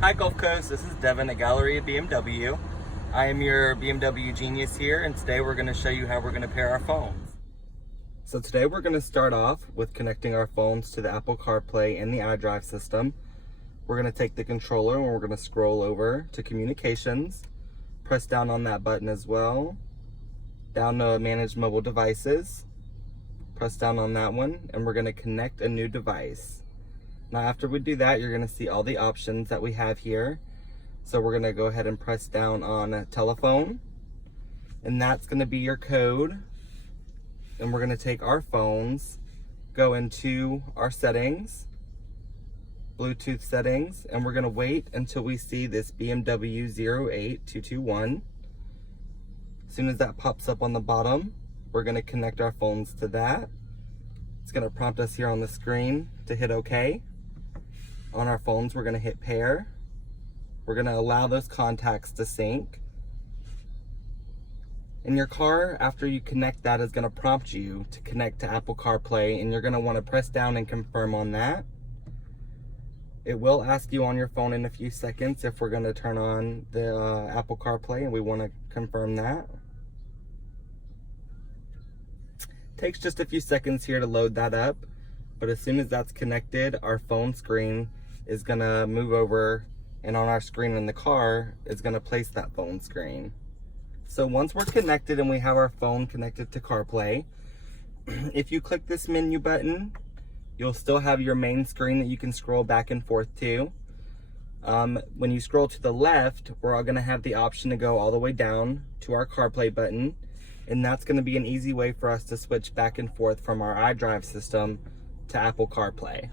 Hi Gulf Coast, this is Devin at Gallery at BMW. I am your BMW Genius here, and today we're going to show you how we're going to pair our phones. So today we're going to start off with connecting our phones to the Apple CarPlay and the iDrive system. We're going to take the controller and we're going to scroll over to Communications, press down on that button as well, down to Manage Mobile Devices, press down on that one, and we're going to connect a new device. Now after we do that, you're going to see all the options that we have here. So we're going to go ahead and press down on telephone, and that's going to be your code. And we're going to take our phones, go into our settings, Bluetooth settings, and we're going to wait until we see this BMW 08221. As soon as that pops up on the bottom, we're going to connect our phones to that. It's going to prompt us here on the screen to hit OK. On our phones, we're going to hit pair. We're going to allow those contacts to sync. In your car, after you connect that, is going to prompt you to connect to Apple CarPlay, and you're going to want to press down and confirm on that. It will ask you on your phone in a few seconds if we're going to turn on the Apple CarPlay, and we want to confirm that. Takes just a few seconds here to load that up, but as soon as that's connected, our phone screen is going to move over, and on our screen in the car is going to place that phone screen. So once we're connected and we have our phone connected to CarPlay, if you click this menu button, you'll still have your main screen that you can scroll back and forth to. When you scroll to the left, we're all going to have the option to go all the way down to our CarPlay button, and that's going to be an easy way for us to switch back and forth from our iDrive system to Apple CarPlay.